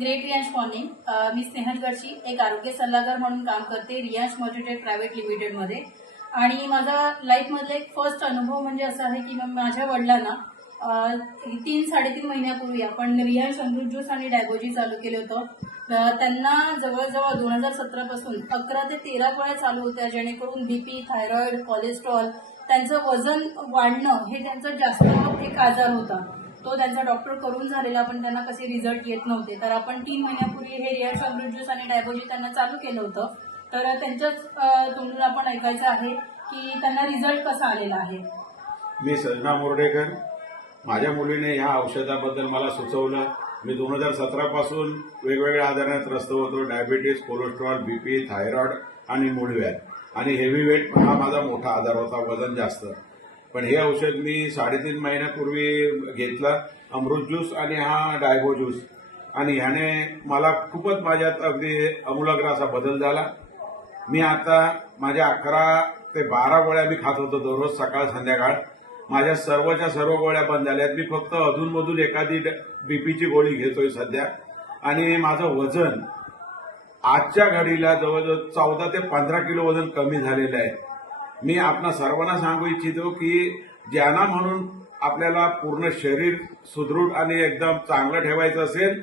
Great Riyansh morning. मी स्नेहल गडशी एक आरोग्य सल्लागार म्हणून काम करते रियांश मर्चंटेड प्रायव्हेट लिमिटेडमध्ये. आणि माझा लाईफमधला एक फर्स्ट अनुभव म्हणजे असा आहे की माझ्या वडिलांना 3-3.5 महिन्यापूर्वी आपण रियांश अमृत ज्यूस आणि डायबोजी चालू केलं होतं. त्यांना जवळजवळ 2017 पासून 11 ते 13 गोळ्या चालू होत्या, जेणेकरून बीपी, थायरॉइड, कोलेस्ट्रॉल, त्यांचं वजन वाढणं हे त्यांचा जास्त एक आजार होता. तो त्यांचा डॉक्टर करून झालेला, पण त्यांना कसे रिझल्ट येत नव्हते. तर आपण 3 महिन्यापूर्वी हे रियांश अमृत ज्यूस आणि डायबोजी त्यांना चालू केलं होतं. तर त्यांच्याच तोंडून आपण ऐकायचं आहे की त्यांना रिझल्ट कसा आलेला आहे. मी सजना मुर्डेकर. माझ्या मुलीने ह्या औषधाबद्दल मला सुचवलं. मी 2017 पासून वेगवेगळ्या आजाराने त्रस्त होतो. डायबिटीज, कोलेस्ट्रॉल, बीपी, थायरॉइड आणि मूळव्याध आणि हेवी वेट हा माझा मोठा आजार होता, वजन जास्त. पण हे औषध मी 3.5 महिन्यापूर्वी घेतलं, अमृत ज्यूस आणि हा डायबो ज्यूस, आणि ह्याने मला खूपच माझ्यात अगदी आमूलाग्र असा बदल झाला. मी आता माझ्या 11 ते 12 गोळ्या मी खात होतो दररोज, सकाळ संध्याकाळ. माझ्या सर्वच्या सर्व गोळ्या बंद झाल्यात. मी फक्त अधूनमधून एखादी बीपीची गोळी घेतोय सध्या. आणि माझं वजन आजच्या घडीला जवळजवळ 14 ते 15 किलो वजन कमी झालेलं आहे. मी आपणा सर्वांना सांगू इच्छितो की ज्यांना म्हणून आपल्याला पूर्ण शरीर सुदृढ आणि एकदम चांगलं ठेवायचं असेल